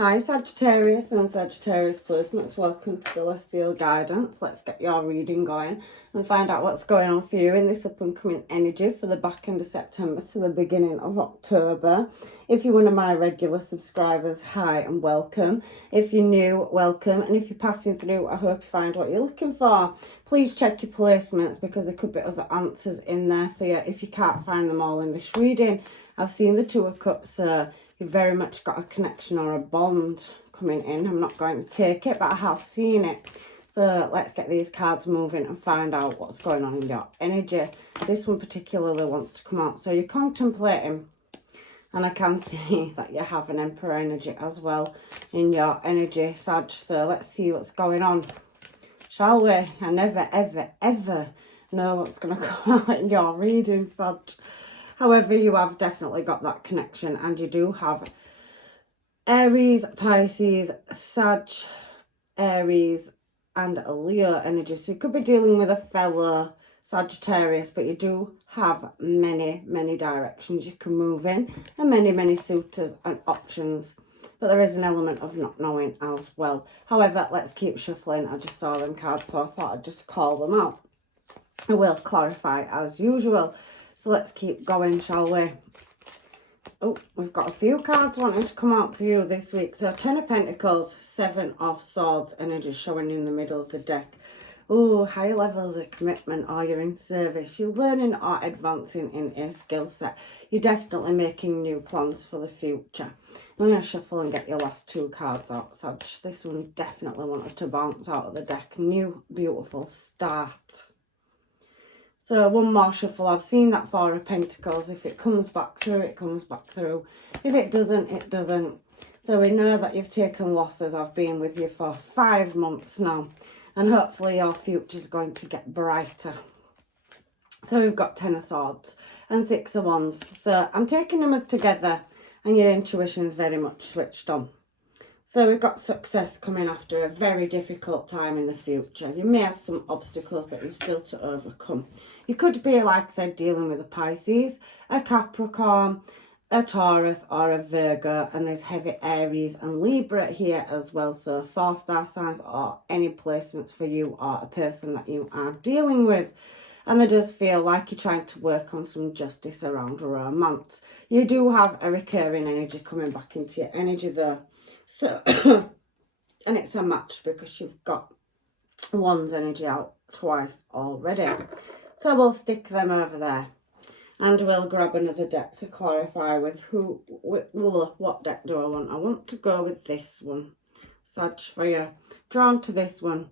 Hi Sagittarius and Sagittarius placements, welcome to Celestial Guidance. Let's get your reading going and find out what's going on for you in this up and coming energy for the back end of September to the beginning of October. If you're one of my regular subscribers, hi and welcome. If you're new, welcome. And if you're passing through, I hope you find what you're looking for. Please check your placements because there could be other answers in there for you if you can't find them all in this reading. I've seen the Two of Cups, you've very much got a connection or a bond coming in. I'm not going to take it, but I have seen it. So let's get these cards moving and find out what's going on in your energy. This one particularly wants to come out. So you're contemplating, and I can see that you have an Emperor energy as well in your energy, Sag. So let's see what's going on, shall we? I never, ever, ever know what's going to come out in your reading, Sag. However, you have definitely got that connection, and you do have Aries, Pisces, Sag, Aries, and Leo energy. So you could be dealing with a fellow Sagittarius, but you do have many, many directions you can move in, and many, many suitors and options. But there is an element of not knowing as well. However, let's keep shuffling. I just saw them cards, so I thought I'd just call them out. I will clarify as usual. So let's keep going, shall we? Oh, we've got a few cards wanting to come out for you this week. So 10 of Pentacles, 7 of Swords energy showing in the middle of the deck. Oh, high levels of commitment, or you're in service. You're learning or advancing in a skill set. You're definitely making new plans for the future. I'm going to shuffle and get your last two cards out. So this one definitely wanted to bounce out of the deck. New, beautiful start. So one more shuffle. I've seen that Four of Pentacles. If it comes back through, it comes back through. If it doesn't, it doesn't. So we know that you've taken losses. I've been with you for 5 months now. And hopefully your future's going to get brighter. So we've got 10 of Swords and 6 of Wands. So I'm taking them as together, and your intuition's very much switched on. So we've got success coming after a very difficult time in the future. You may have some obstacles that you've still to overcome. You could be, like I said, dealing with a Pisces, a Capricorn, a Taurus, or a Virgo. And there's heavy Aries and Libra here as well. So 4-star signs or any placements for you or a person that you are dealing with. And it does feel like you're trying to work on some justice around romance. You do have a recurring energy coming back into your energy though. So, and it's a match because you've got Wands energy out twice already. So we'll stick them over there. And we'll grab another deck to clarify with what deck do I want? I want to go with this one. Sag for you. Drawn to this one.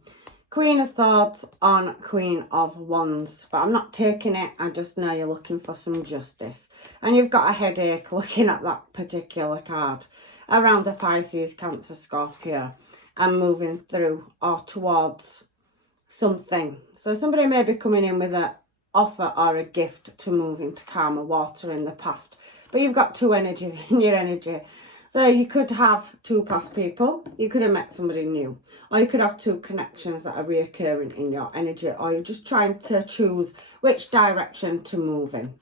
Queen of Swords on Queen of Wands. But I'm not taking it. I just know you're looking for some justice. And you've got a headache looking at that particular card. Around a Pisces, Cancer, Scorpio. And moving through or towards something. So somebody may be coming in with an offer or a gift to move into calmer water in the past. But you've got two energies in your energy. So you could have two past people. You could have met somebody new. Or you could have two connections that are reoccurring in your energy. Or you're just trying to choose which direction to move in.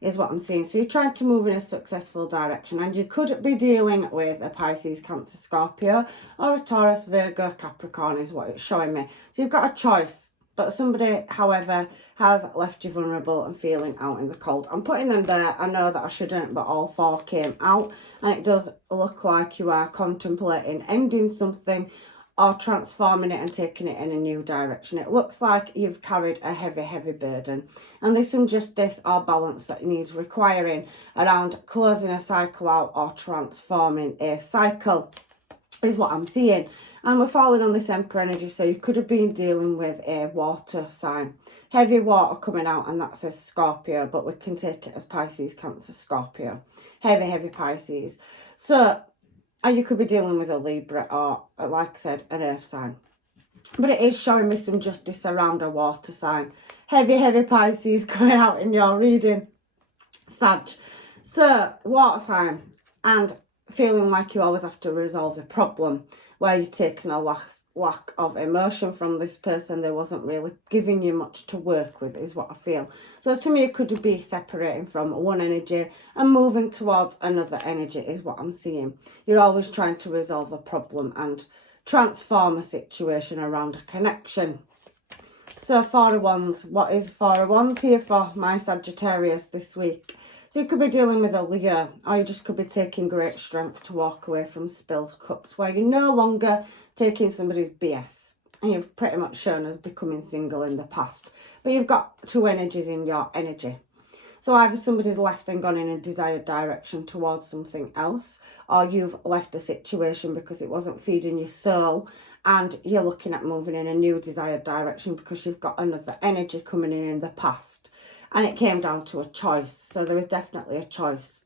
Is what I'm seeing. So you're trying to move in a successful direction. And you could be dealing with a Pisces, Cancer, Scorpio. Or a Taurus, Virgo, Capricorn is what it's showing me. So you've got a choice. But somebody, however, has left you vulnerable and feeling out in the cold. I'm putting them there. I know that I shouldn't, but all four came out. And it does look like you are contemplating ending something or transforming it and taking it in a new direction. It looks like you've carried a heavy, heavy burden. And there's some justice or balance that needs requiring around closing a cycle out or transforming a cycle. Is what I'm seeing. And we're falling on this Emperor energy, so you could have been dealing with a water sign. Heavy water coming out, and that says Scorpio, but we can take it as Pisces, Cancer, Scorpio. Heavy, heavy Pisces. So, and you could be dealing with a Libra or, like I said, an earth sign. But it is showing me some justice around a water sign. Heavy, heavy Pisces coming out in your reading. Sag. So, water sign. And feeling like you always have to resolve a problem, where you're taking a lack of emotion from this person. They wasn't really giving you much to work with, is what I feel. So to me, it could be separating from one energy and moving towards another energy, is what I'm seeing. You're always trying to resolve a problem and transform a situation around a connection. So Four of Wands, what is Four of Wands here for my Sagittarius this week? So you could be dealing with a Leo, or you just could be taking great strength to walk away from spilled cups, where you're no longer taking somebody's BS. And you've pretty much shown as becoming single in the past. But you've got two energies in your energy. So either somebody's left and gone in a desired direction towards something else, or you've left a situation because it wasn't feeding your soul, and you're looking at moving in a new desired direction because you've got another energy coming in the past. And it came down to a choice. So there is definitely a choice.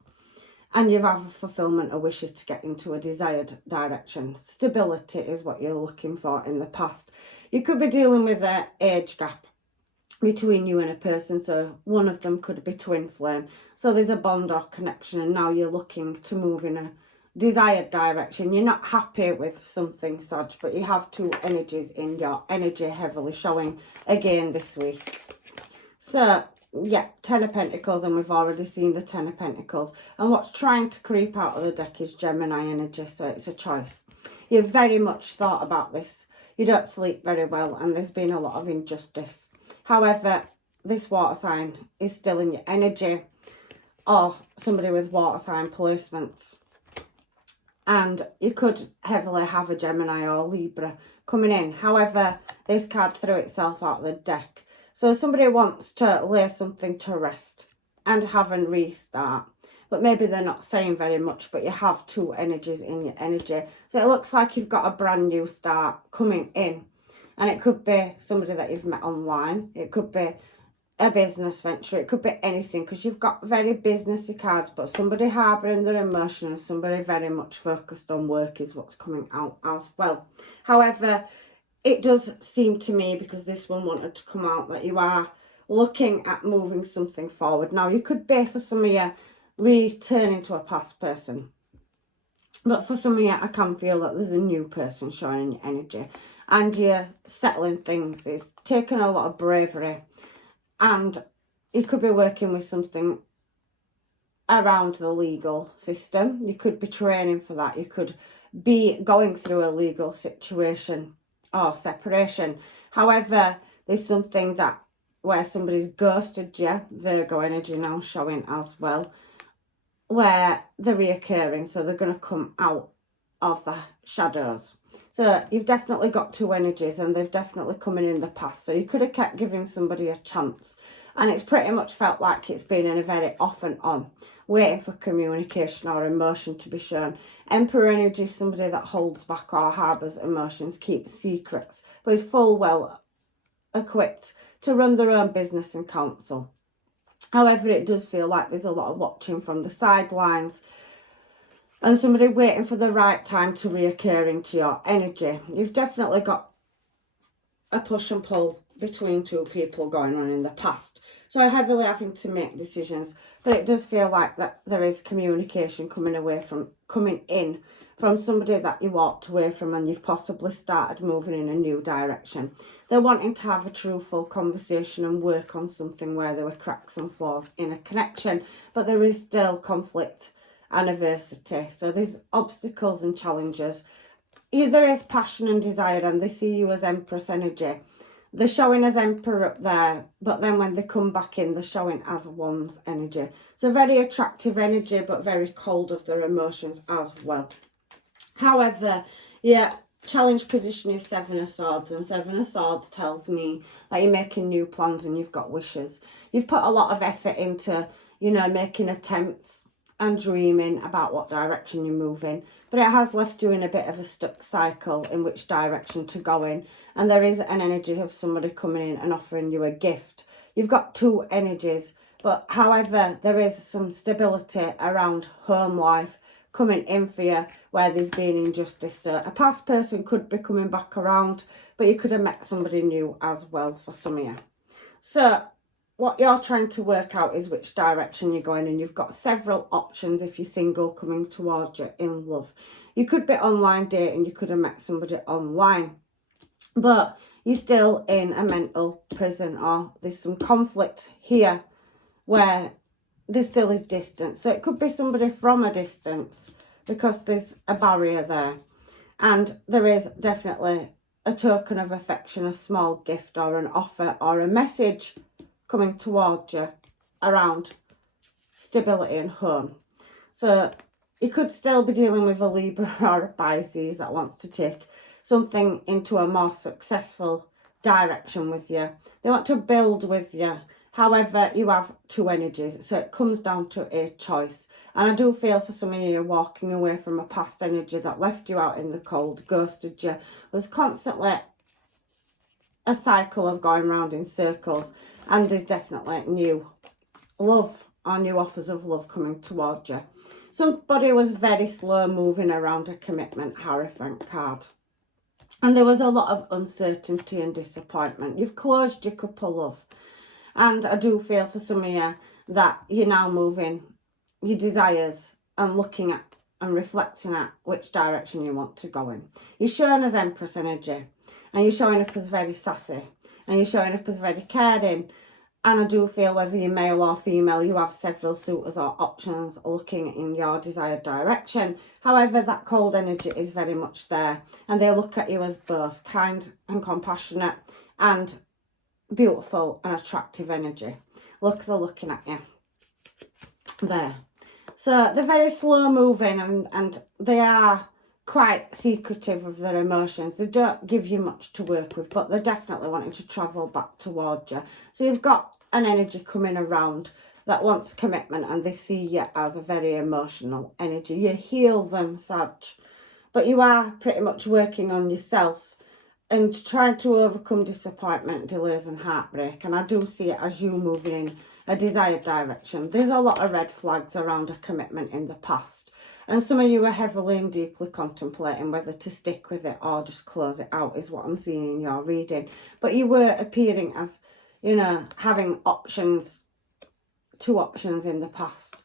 And you have a fulfillment of wishes to get into a desired direction. Stability is what you're looking for in the past. You could be dealing with an age gap between you and a person. So one of them could be twin flame. So there's a bond or connection, and now you're looking to move in a desired direction. You're not happy with something, Sag, but you have two energies in your energy heavily showing again this week. So yeah, Ten of Pentacles, and we've already seen the Ten of Pentacles. And what's trying to creep out of the deck is Gemini energy, so it's a choice. You've very much thought about this. You don't sleep very well, and there's been a lot of injustice. However, this water sign is still in your energy, or somebody with water sign placements. And you could heavily have a Gemini or Libra coming in. However, this card threw itself out of the deck. So somebody wants to lay something to rest and have a restart. But maybe they're not saying very much, but you have two energies in your energy. So it looks like you've got a brand new start coming in. And it could be somebody that you've met online. It could be a business venture. It could be anything, because you've got very businessy cards, but somebody harbouring their emotion and somebody very much focused on work is what's coming out as well. However, it does seem to me, because this one wanted to come out, that you are looking at moving something forward. Now, you could be, for some of you, returning to a past person. But for some of you, I can feel that there's a new person showing in your energy. And you're settling things. It's taken a lot of bravery. And you could be working with something around the legal system. You could be training for that. You could be going through a legal situation or separation. However, there's something that where somebody's ghosted you, Virgo energy now showing as well, where they're reoccurring, so they're going to come out of the shadows. So you've definitely got two energies, and they've definitely come in the past. So you could have kept giving somebody a chance, and it's pretty much felt like it's been in a very off and on, waiting for communication or emotion to be shown. Emperor energy is somebody that holds back or harbours emotions, keeps secrets, but is full well equipped to run their own business and counsel. However, it does feel like there's a lot of watching from the sidelines and somebody waiting for the right time to reoccur into your energy. You've definitely got a push and pull between two people going on in the past. So I'm heavily having to make decisions, but it does feel like that there is communication coming in from somebody that you walked away from, and you've possibly started moving in a new direction. They're wanting to have a truthful conversation and work on something where there were cracks and flaws in a connection, but there is still conflict and adversity. So there's obstacles and challenges. There is passion and desire, and they see you as Empress energy. They're showing as Emperor up there, but then when they come back in, they're showing as Wands energy. So very attractive energy, but very cold of their emotions as well. However, yeah, challenge position is Seven of Swords, and Seven of Swords tells me that you're making new plans and you've got wishes. You've put a lot of effort into, making attempts and dreaming about what direction you're moving, but it has left you in a bit of a stuck cycle in which direction to go in. And there is an energy of somebody coming in and offering you a gift. You've got two energies, but however, there is some stability around home life coming in for you where there's been injustice. So a past person could be coming back around, but you could have met somebody new as well for some of you. So what you're trying to work out is which direction you're going, and you've got several options if you're single coming towards you in love. You could be online dating, you could have met somebody online, but you're still in a mental prison, or there's some conflict here where there still is distance. So it could be somebody from a distance because there's a barrier there. And there is definitely a token of affection, a small gift or an offer or a message coming towards you around stability and home. So you could still be dealing with a Libra or a Pisces that wants to take something into a more successful direction with you. They want to build with you. However, you have two energies, so it comes down to a choice. And I do feel for some of you, you're walking away from a past energy that left you out in the cold, ghosted you, was constantly a cycle of going round in circles. And there's definitely new love or new offers of love coming towards you. Somebody was very slow moving around a commitment, Hierophant card. And there was a lot of uncertainty and disappointment. You've closed your cup of love. And I do feel for some of you that you're now moving your desires and looking at and reflecting at which direction you want to go in. You're showing as Empress energy, and you're showing up as very sassy, and you're showing up as very caring. And I do feel whether you're male or female, you have several suitors or options looking in your desired direction. However, that cold energy is very much there, and they look at you as both kind and compassionate and beautiful and attractive energy. Look, they're looking at you there. So they're very slow moving, and they are quite secretive of their emotions. They don't give you much to work with, but they're definitely wanting to travel back towards you. So you've got an energy coming around that wants commitment, and they see you as a very emotional energy. You heal them, Sag, but you are pretty much working on yourself and trying to overcome disappointment, delays and heartbreak. And I do see it as you moving in a desired direction. There's a lot of red flags around a commitment in the past. And some of you are heavily and deeply contemplating whether to stick with it or just close it out, is what I'm seeing in your reading. But you were appearing as, you know, having options, two options in the past,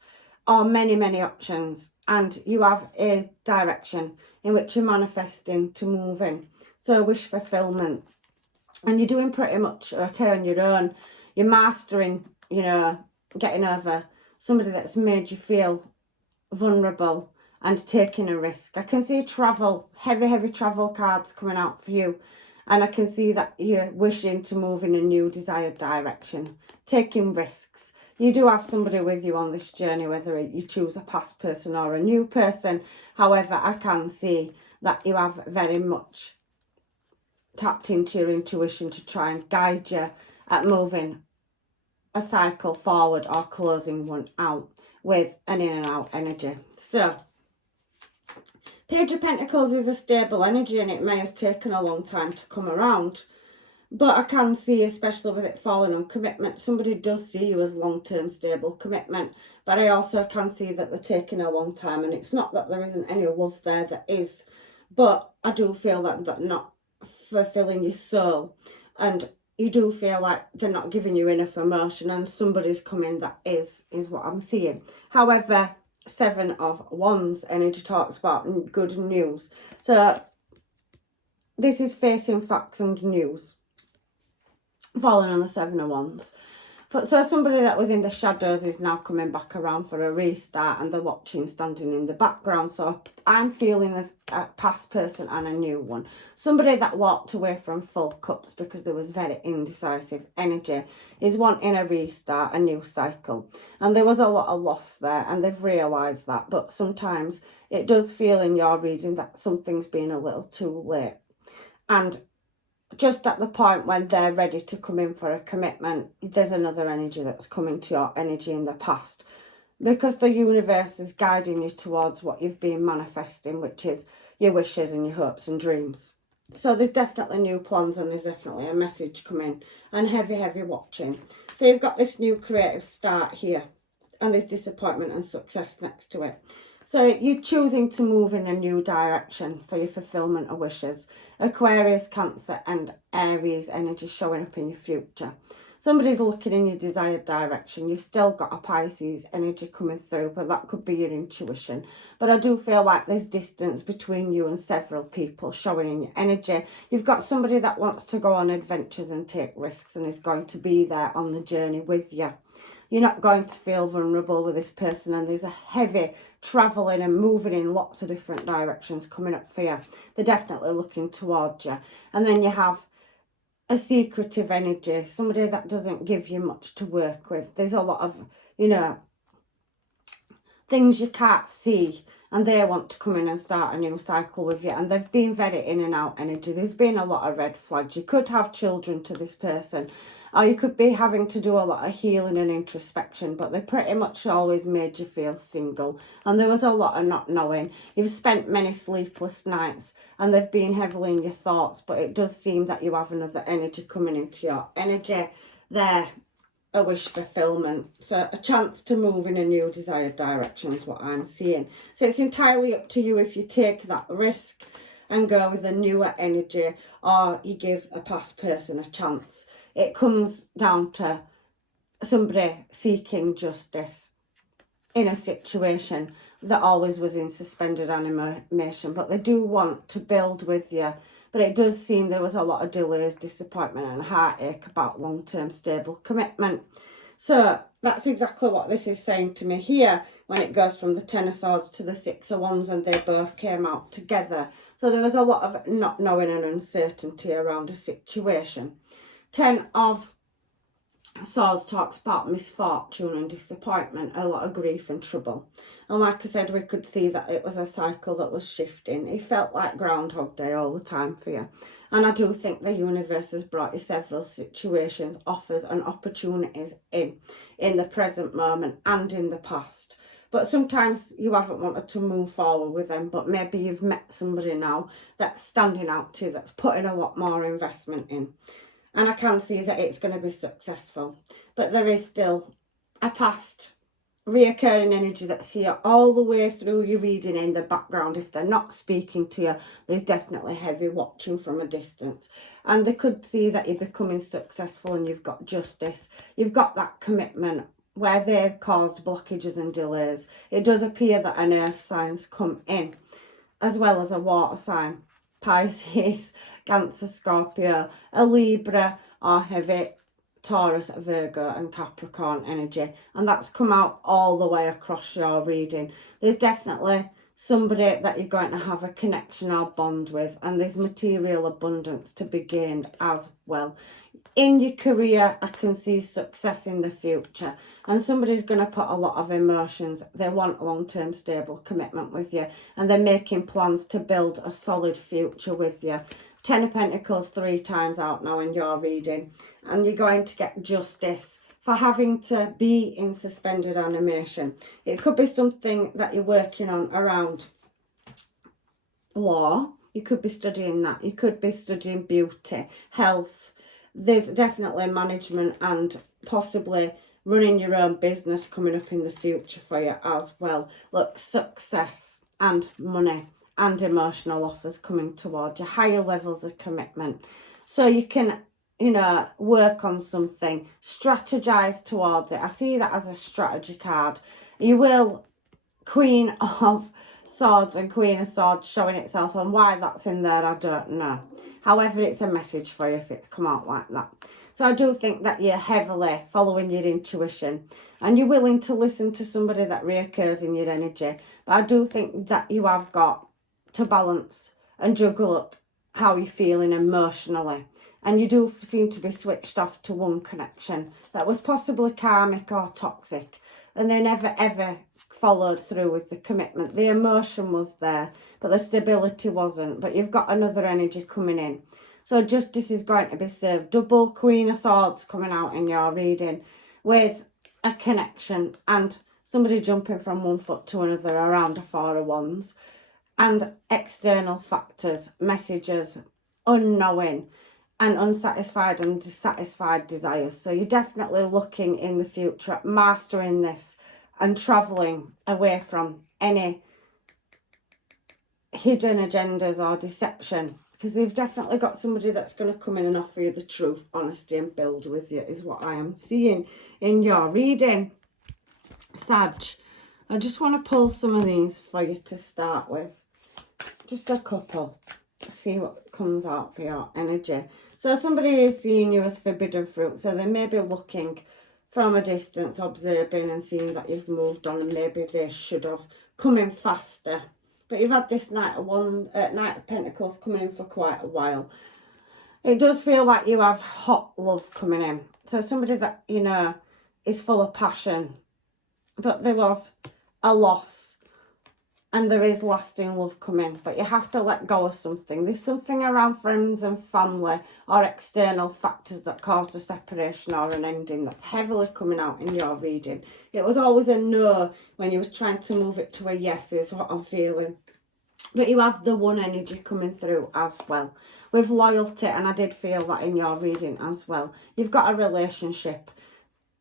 or many, many options. And you have a direction in which you're manifesting to move in. So wish fulfillment. And you're doing pretty much okay on your own. You're mastering, you know, getting over somebody that's made you feel vulnerable and taking a risk. I can see travel, heavy travel cards coming out for you. And I can see that you're wishing to move in a new desired direction, taking risks. You do have somebody with you on this journey, whether you choose a past person or a new person. However, I can see that you have very much tapped into your intuition to try and guide you at moving a cycle forward or closing one out with an in and out energy. So Page of Pentacles is a stable energy, and it may have taken a long time to come around, but I can see, especially with it falling on commitment, somebody does see you as long-term stable commitment. But I also can see that they're taking a long time, and it's not that there isn't any love there, there is, but I do feel that not fulfilling your soul, and you do feel like they're not giving you enough emotion, and somebody's coming that is what I'm seeing. However, 7 of Wands energy talks about good news. So this is facing facts and news, falling on the 7 of Wands. So somebody that was in the shadows is now coming back around for a restart, and they're watching, standing in the background. So I'm feeling a past person and a new one. Somebody that walked away from full cups because there was very indecisive energy is wanting a restart, a new cycle. And there was a lot of loss there, and they've realised that. But sometimes it does feel in your reading that something's been a little too late. And just at the point when they're ready to come in for a commitment, there's another energy that's coming to your energy in the past, because the universe is guiding you towards what you've been manifesting, which is your wishes and your hopes and dreams. So there's definitely new plans, and there's definitely a message coming, and heavy watching. So you've got this new creative start here, and there's disappointment and success next to it. So you're choosing to move in a new direction for your fulfillment of wishes. Aquarius, Cancer and Aries energy showing up in your future. somebody's looking in your desired direction. You've still got a Pisces energy coming through, but that could be your intuition. But I do feel like there's distance between you and several people showing in your energy. You've got somebody that wants to go on adventures and take risks and is going to be there on the journey with you. You're not going to feel vulnerable with this person, and there's a heavy travelling and moving in lots of different directions coming up for you. They're definitely looking towards you. And then you have a secretive energy, somebody that doesn't give you much to work with. There's a lot of, you know, things you can't see, and they want to come in and start a new cycle with you, and they've been very in and out energy. There's been a lot of red flags. You could have children to this person, or you could be having to do a lot of healing and introspection, but they pretty much always made you feel single, and there was a lot of not knowing. You've spent many sleepless nights, and they've been heavily in your thoughts, but it does seem that you have another energy coming into your energy there. A wish fulfillment, so a chance to move in a new desired direction is what I'm seeing. So it's entirely up to you if you take that risk and go with a newer energy, or you give a past person a chance. It comes down to somebody seeking justice in a situation that always was in suspended animation, but they do want to build with you. But it does seem there was a lot of delays, disappointment and heartache about long-term stable commitment. So that's exactly what this is saying to me here when it goes from the Ten of Swords to the Six of Wands, and they both came out together. So there was a lot of not knowing and uncertainty around a situation. Ten of Swords talks about misfortune and disappointment, a lot of grief and trouble. And like I said, we could see that it was a cycle that was shifting. It felt like Groundhog Day all the time for you. And I do think the universe has brought you several situations, offers and opportunities in the present moment and in the past. But sometimes you haven't wanted to move forward with them, but maybe you've met somebody now that's standing out to you, that's putting a lot more investment in. And I can see that it's going to be successful. But there is still a past reoccurring energy that's here all the way through your reading in the background. If they're not speaking to you, there's definitely heavy watching from a distance. And they could see that you're becoming successful and you've got justice. You've got that commitment where they've caused blockages and delays. It does appear that an earth sign's come in, as well as a water sign. Pisces, Cancer, Scorpio, a Libra, or heavy Taurus, Virgo and Capricorn energy. And that's come out all the way across your reading. There's definitely somebody that you're going to have a connection or bond with, and there's material abundance to be gained as well. In your career, I can see success in the future, and somebody's going to put a lot of emotions. They want long-term stable commitment with you, and they're making plans to build a solid future with you. Ten of Pentacles 3 times out now in your reading, and you're going to get justice for having to be in suspended animation. It could be something that you're working on around law. You could be studying that. You could be studying beauty, health. There's definitely management and possibly running your own business coming up in the future for you as well. Look, success and money and emotional offers coming towards you, higher levels of commitment. So you can, you know, work on something, strategize towards it. I see that as a strategy card. You will, Queen of Swords and Queen of Swords showing itself, and why that's in there I don't know. However, it's a message for you if it's come out like that. So I do think that you're heavily following your intuition, and you're willing to listen to somebody that reoccurs in your energy. But I do think that you have got to balance and juggle up how you're feeling emotionally. And you do seem to be switched off to one connection that was possibly karmic or toxic, and they never ever followed through with the commitment. The emotion was there, but the stability wasn't. But you've got another energy coming in. So justice is going to be served. Double Queen of Swords coming out in your reading with a connection and somebody jumping from one foot to another around a Four of Wands. And external factors, messages, unknowing and unsatisfied and dissatisfied desires. So you're definitely looking in the future at mastering this and travelling away from any hidden agendas or deception because you've definitely got somebody that's going to come in and offer you the truth, honesty and build with you is what I am seeing in your reading. Sag, I just want to pull some of these for you to start with. Just a couple. See what comes out for your energy. So somebody is seeing you as forbidden fruit. So they may be looking from a distance, observing and seeing that you've moved on, and maybe they should have come in faster. But you've had this Knight of Pentacles coming in for quite a while. It does feel like you have hot love coming in. So somebody that, you know, is full of passion. But there was a loss. And there is lasting love coming. But you have to let go of something. There's something around friends and family or external factors that caused a separation or an ending that's heavily coming out in your reading. It was always a no when you was trying to move it to a yes is what I'm feeling. But you have the one energy coming through as well. With loyalty, and I did feel that in your reading as well. You've got a relationship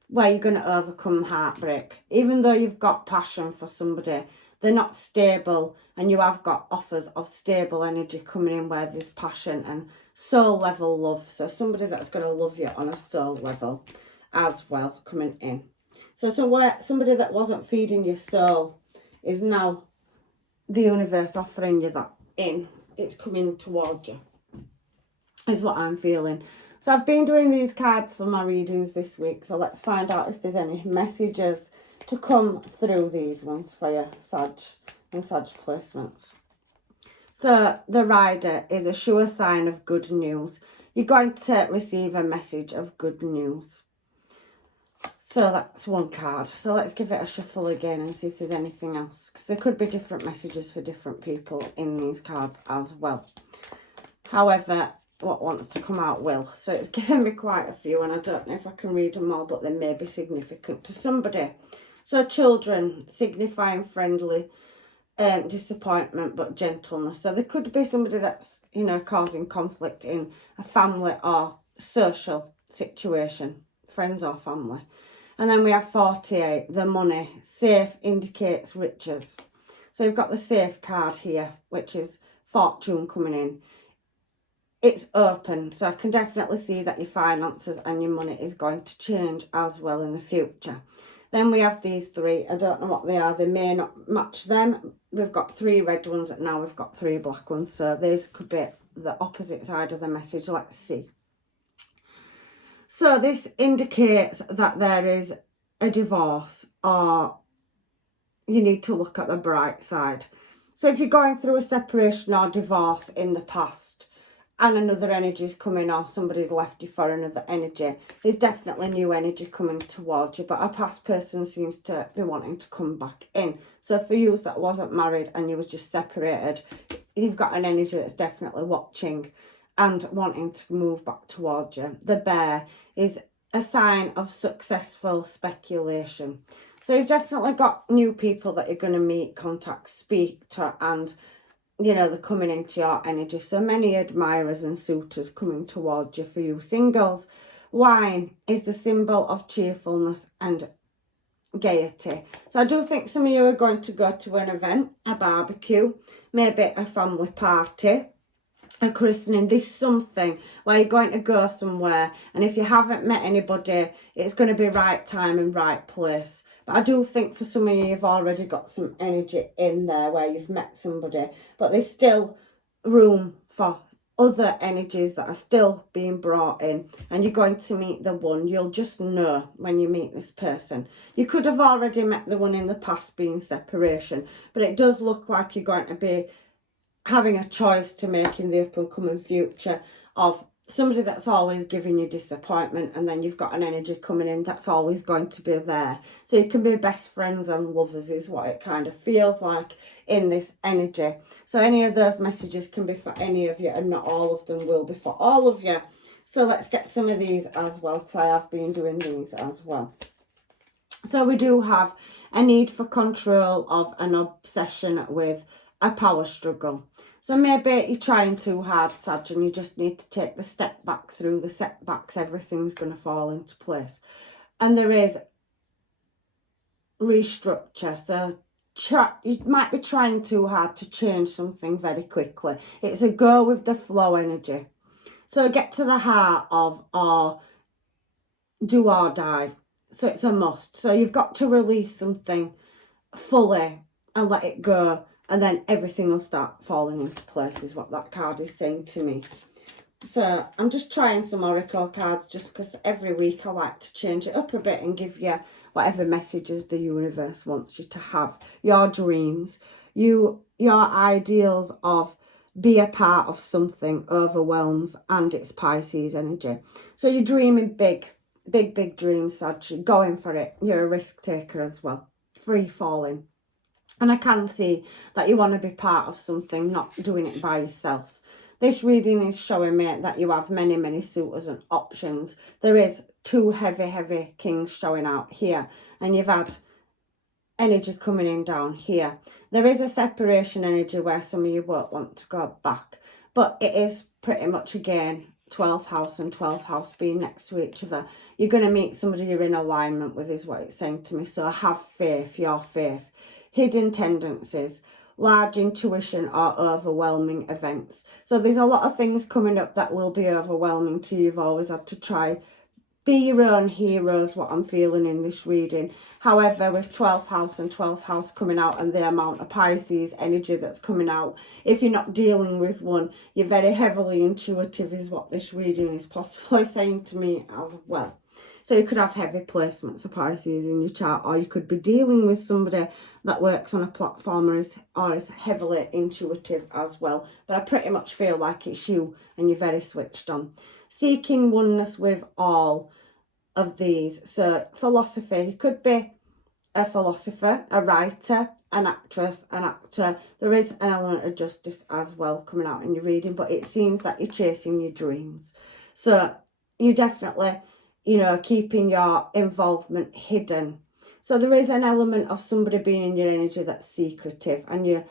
where you're going to overcome heartbreak. Even though you've got passion for somebody, they're not stable, and you have got offers of stable energy coming in where there's passion and soul level love. So somebody that's going to love you on a soul level as well coming in. So where somebody that wasn't feeding your soul is now the universe offering you that in. It's coming towards you is what I'm feeling. So I've been doing these cards for my readings this week. So let's find out if there's any messages to come through these ones for you, Sag and Sag placements. So the Rider is a sure sign of good news. You're going to receive a message of good news. So that's one card. So let's give it a shuffle again and see if there's anything else. Because there could be different messages for different people in these cards as well. However, what wants to come out will. So it's given me quite a few, and I don't know if I can read them all, but they may be significant to somebody. So children, signifying friendly disappointment but gentleness. So there could be somebody that's, you know, causing conflict in a family or social situation, friends or family. And then we have 48, the money. Safe indicates riches. So you've got the safe card here, which is fortune coming in. It's open, so I can definitely see that your finances and your money is going to change as well in the future. Then we have these three. I don't know what they are. They may not match them. We've got 3 red ones, and now we've got 3 black ones. So these could be the opposite side of the message. Let's see. So this indicates that there is a divorce, or you need to look at the bright side. So if you're going through a separation or divorce in the past, and another energy is coming, or somebody's left you for another energy, there's definitely new energy coming towards you, but a past person seems to be wanting to come back in. So for you that wasn't married and you was just separated, you've got an energy that's definitely watching and wanting to move back towards you. The Bear is a sign of successful speculation. So you've definitely got new people that you're going to meet, contact, speak to, and you know, they're coming into your energy. So many admirers and suitors coming towards you for you singles. Wine is the symbol of cheerfulness and gaiety. So I do think some of you are going to go to an event, a barbecue, maybe a family party, a christening. There's something where you're going to go somewhere, and if you haven't met anybody, it's going to be right time and right place. But I do think for some of you, you've already got some energy in there where you've met somebody, but there's still room for other energies that are still being brought in, and you're going to meet the one. You'll just know when you meet this person. You could have already met the one in the past, being separation, but it does look like you're going to be having a choice to make in the up and coming future of somebody that's always giving you disappointment, and then you've got an energy coming in that's always going to be there. So you can be best friends and lovers is what it kind of feels like in this energy. So any of those messages can be for any of you, and not all of them will be for all of you. So let's get some of these as well, because I have been doing these as well. So we do have a need for control of an obsession with a power struggle. So maybe you're trying too hard, Sag, and you just need to take the step back through the setbacks. Everything's going to fall into place. And there is restructure. So you might be trying too hard to change something very quickly. It's a go with the flow energy. So get to the heart of, or do or die. So it's a must. So you've got to release something fully and let it go, and then everything will start falling into place, is what that card is saying to me. So I'm just trying some oracle cards, just because every week I like to change it up a bit and give you whatever messages the universe wants you to have. Your dreams, your ideals of be a part of something overwhelms, and it's Pisces energy. So you're dreaming big dreams, Sag. You're going for it. You're a risk taker as well. Free falling. And I can see that you want to be part of something, not doing it by yourself. This reading is showing me that you have many suitors and options. There is 2 heavy kings showing out here, and you've had energy coming in down here. There is a separation energy where some of you won't want to go back, but it is pretty much, again, 12th house and 12th house being next to each other. You're going to meet somebody you're in alignment with, is what it's saying to me. So have faith, your faith. Hidden tendencies, large intuition, or overwhelming events. So there's a lot of things coming up that will be overwhelming to you. You've always had to try be your own heroes, what I'm feeling in this reading. However, with 12th house and 12th house coming out, and the amount of Pisces energy that's coming out, if you're not dealing with one, you're very heavily intuitive, is what this reading is possibly saying to me as well. So you could have heavy placements of Pisces in your chart, or you could be dealing with somebody that works on a platform or is heavily intuitive as well. But I pretty much feel like it's you, and you're very switched on. Seeking oneness with all of these. So philosophy, you could be a philosopher, a writer, an actress, an actor. There is an element of justice as well coming out in your reading, but it seems that you're chasing your dreams. So you definitely, keeping your involvement hidden. So there is an element of somebody being in your energy that's secretive, and you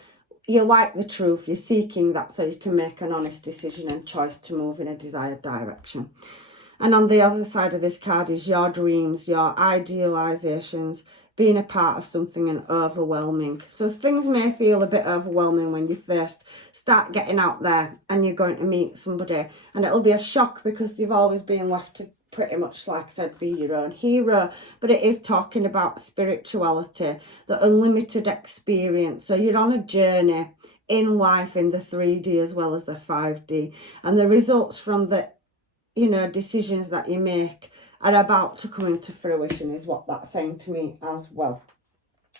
like the truth. You're seeking that so you can make an honest decision and choice to move in a desired direction. And on the other side of this card is your dreams, your idealizations, being a part of something, and overwhelming. So things may feel a bit overwhelming when you first start getting out there and you're going to meet somebody, and it'll be a shock because you've always been left to pretty much, like I said, be your own hero. But it is talking about spirituality, the unlimited experience. So you're on a journey in life in the 3D as well as the 5D, and the results from the decisions that you make are about to come into fruition, is what that's saying to me as well.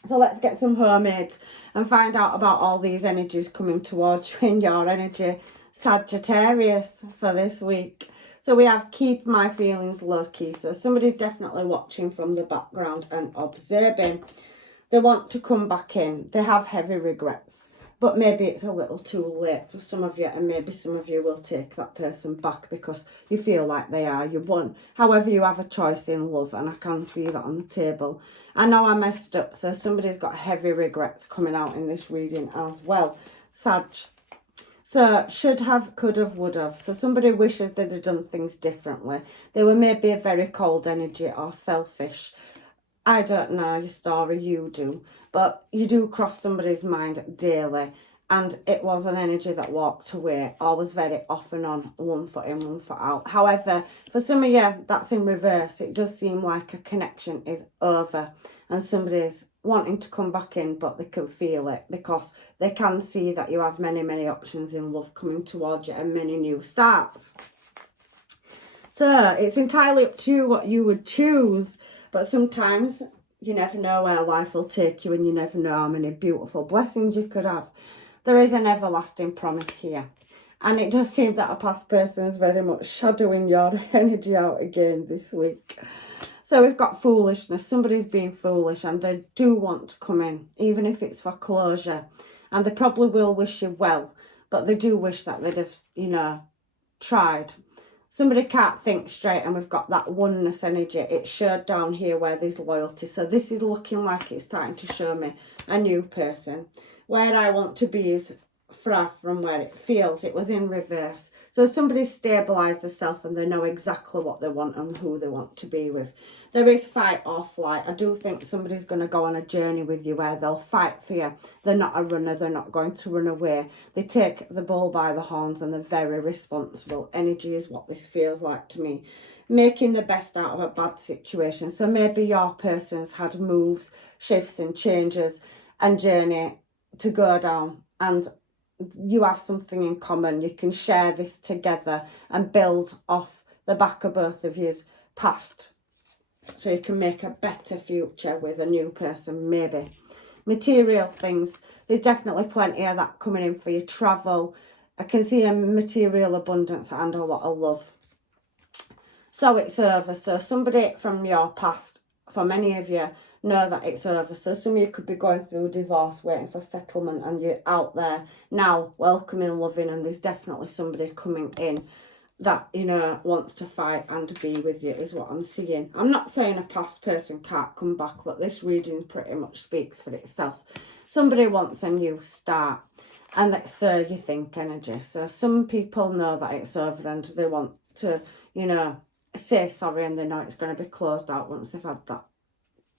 So let's get some homemades and find out about all these energies coming towards you in your energy, Sagittarius, for this week. So we have keep my feelings low key. So somebody's definitely watching from the background and observing. They want to come back in. They have heavy regrets, but maybe it's a little too late for some of you, and maybe some of you will take that person back because you feel like they are your one. However, you have a choice in love, and I can see that on the table. I know I messed up, so somebody's got heavy regrets coming out in this reading as well. Sag. So, should have, could have, would have. So somebody wishes they'd have done things differently. They were maybe a very cold energy or selfish. I don't know your story, you do. But you do cross somebody's mind daily. And it was an energy that walked away, or was very off and on, one foot in, one foot out. However, for some of you, that's in reverse. It does seem like a connection is over, and somebody's wanting to come back in, but they can feel it because they can see that you have many options in love coming towards you, and many new starts. So it's entirely up to you what you would choose, but sometimes you never know where life will take you, and you never know how many beautiful blessings you could have. There is an everlasting promise here, and it does seem that a past person is very much shadowing your energy out again this week. So we've got foolishness. Somebody's being foolish, and they do want to come in, even if it's for closure. And they probably will wish you well, but they do wish that they'd have, tried. Somebody can't think straight, and we've got that oneness energy. It's showed down here where there's loyalty. So this is looking like it's starting to show me a new person. Where I want to be is far from where it feels. It was in reverse. So somebody's stabilised themselves, and they know exactly what they want and who they want to be with. there is fight or flight. I do think somebody's going to go on a journey with you where they'll fight for you. They're not a runner. They're not going to run away. They take the bull by the horns and they're very responsible. Energy is what this feels like to me. Making the best out of a bad situation. So maybe your person's had moves, shifts and changes and journey to go down, and you have something in common. You can share this together and build off the back of both of you's past, so you can make a better future with a new person. Maybe material things, there's definitely plenty of that coming in for you. Travel, I can see a material abundance and a lot of love. So it's over. So somebody from your past, for many of you, know that it's over. So some of you could be going through divorce, waiting for settlement, and you're out there now welcoming, loving, and there's definitely somebody coming in that, you know, wants to fight and be with you, is what I'm seeing. I'm not saying a past person can't come back, but this reading pretty much speaks for itself. Somebody wants a new start, and that's you think energy. So some people know that it's over and they want to, you know, say sorry, and they know it's going to be closed out once they've had that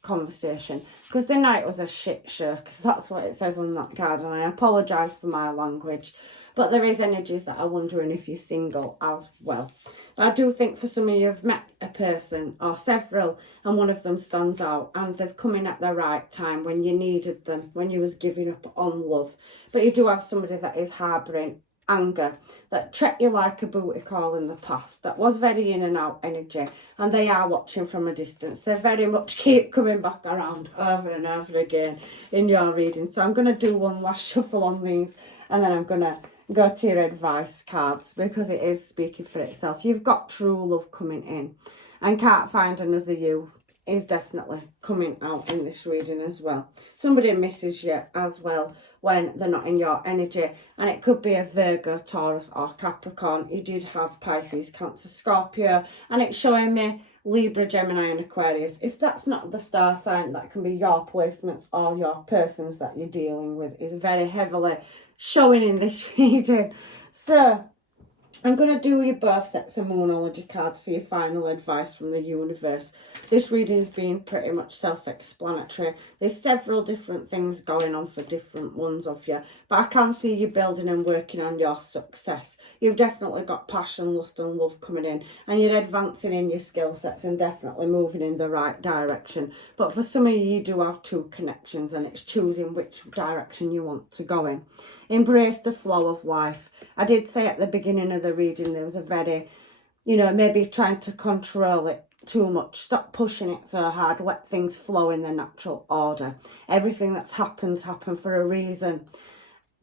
conversation, because the night was a shit show, because that's what it says on that card, and I apologise for my language, but there is energies that are wondering if you're single as well. But I do think for some of you have met a person or several, and one of them stands out, and they've come in at the right time when you needed them, when you was giving up on love. But you do have somebody that is harbouring anger, that treated you like a booty call in the past, that was very in and out energy, and they are watching from a distance. They very much keep coming back around over and over again in your reading. So I'm going to do one last shuffle on these, and then I'm going to go to your advice cards, because it is speaking for itself. You've got true love coming in, and can't find another you is definitely coming out in this reading as well. Somebody misses you as well when they're not in your energy, and it could be a Virgo, Taurus or Capricorn. You did have Pisces, Cancer, Scorpio, and it's showing me Libra, Gemini and Aquarius. If that's not the star sign, that can be your placements or your persons that you're dealing with, is very heavily showing in this reading. So I'm going to do you both sets of Moonology cards for your final advice from the universe. This reading's been pretty much self-explanatory. There's several different things going on for different ones of you, but I can see you building and working on your success. You've definitely got passion, lust and love coming in, and you're advancing in your skill sets and definitely moving in the right direction. But for some of you, you do have two connections, and it's choosing which direction you want to go in. Embrace the flow of life. I did say at the beginning of the reading there was a very, you know, maybe trying to control it too much. Stop pushing it so hard. Let things flow in their natural order. Everything that's happened for a reason.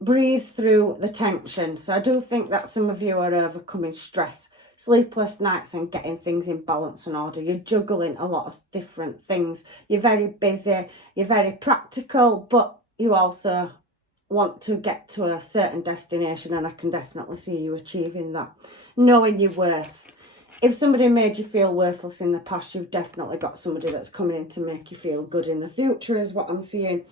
Breathe through the tension. So I do think that some of you are overcoming stress, sleepless nights and getting things in balance and order. You're juggling a lot of different things. You're very busy. You're very practical, but you also want to get to a certain destination, and I can definitely see you achieving that. Knowing your worth. If somebody made you feel worthless in the past, you've definitely got somebody that's coming in to make you feel good in the future, is what I'm seeing.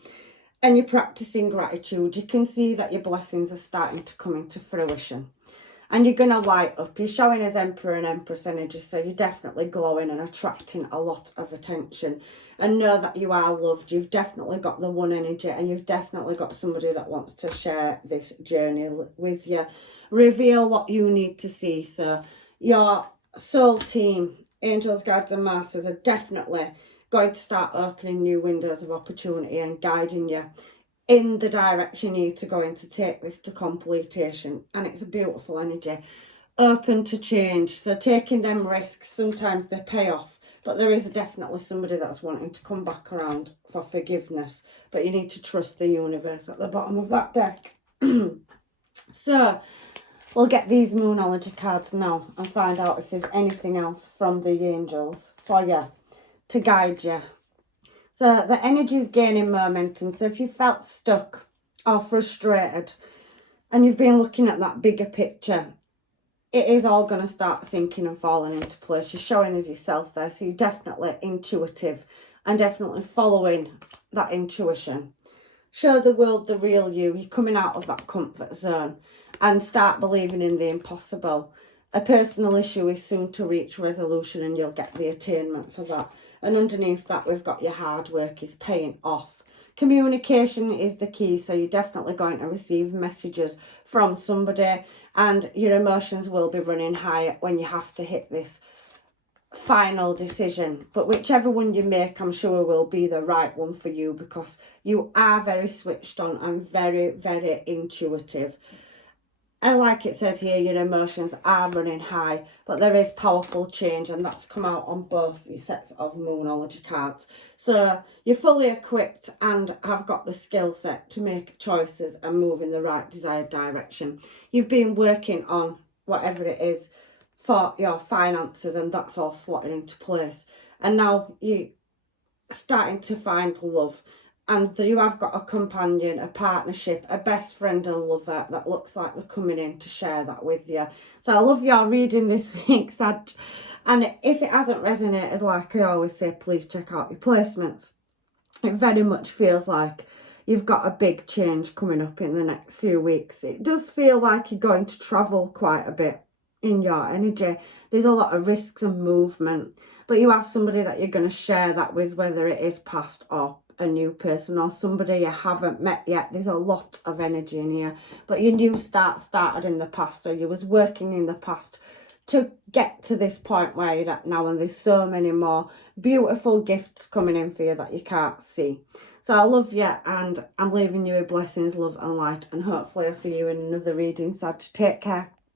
And you're practicing gratitude. You can see that your blessings are starting to come into fruition, and you're going to light up. You're showing as Emperor and Empress energy, so you're definitely glowing and attracting a lot of attention. And know that you are loved. You've definitely got the one energy, and you've definitely got somebody that wants to share this journey with you. Reveal what you need to see. So your soul team, angels, guides and masters, are definitely going to start opening new windows of opportunity and guiding you in the direction you need to go in to take this to completion. And it's a beautiful energy. Open to change. So taking them risks, sometimes they pay off. But there is definitely somebody that's wanting to come back around for forgiveness. But you need to trust the universe at the bottom of that deck. So we'll get these Moonology cards now and find out if there's anything else from the angels for you to guide you. So the energy is gaining momentum. So if you felt stuck or frustrated and you've been looking at that bigger picture, it is all going to start sinking and falling into place. You're showing as yourself there, so you're definitely intuitive and definitely following that intuition. Show the world the real you. You're coming out of that comfort zone and start believing in the impossible. A personal issue is soon to reach resolution, and you'll get the attainment for that. And underneath that, we've got your hard work is paying off. Communication is the key, so you're definitely going to receive messages from somebody, and your emotions will be running high when you have to hit this final decision. But whichever one you make, I'm sure will be the right one for you, because you are very switched on and very, very intuitive. And like it says here, your emotions are running high, but there is powerful change, and that's come out on both your sets of Moonology cards. So you're fully equipped and have got the skill set to make choices and move in the right desired direction. You've been working on whatever it is for your finances, and that's all slotted into place. And now you're starting to find love. And you have got a companion, a partnership, a best friend and lover that looks like they're coming in to share that with you. So I love your reading this week, Sag. And if it hasn't resonated, like I always say, please check out your placements. It very much feels like you've got a big change coming up in the next few weeks. It does feel like you're going to travel quite a bit in your energy. There's a lot of risks and movement, but you have somebody that you're going to share that with, whether it is past or a new person or somebody you haven't met yet. There's a lot of energy in here, but your new start started in the past, so you was working in the past to get to this point where you're at now, and there's so many more beautiful gifts coming in for you that you can't see. So I love you, and I'm leaving you with blessings, love and light, and hopefully I'll see you in another reading, Sag. Take care.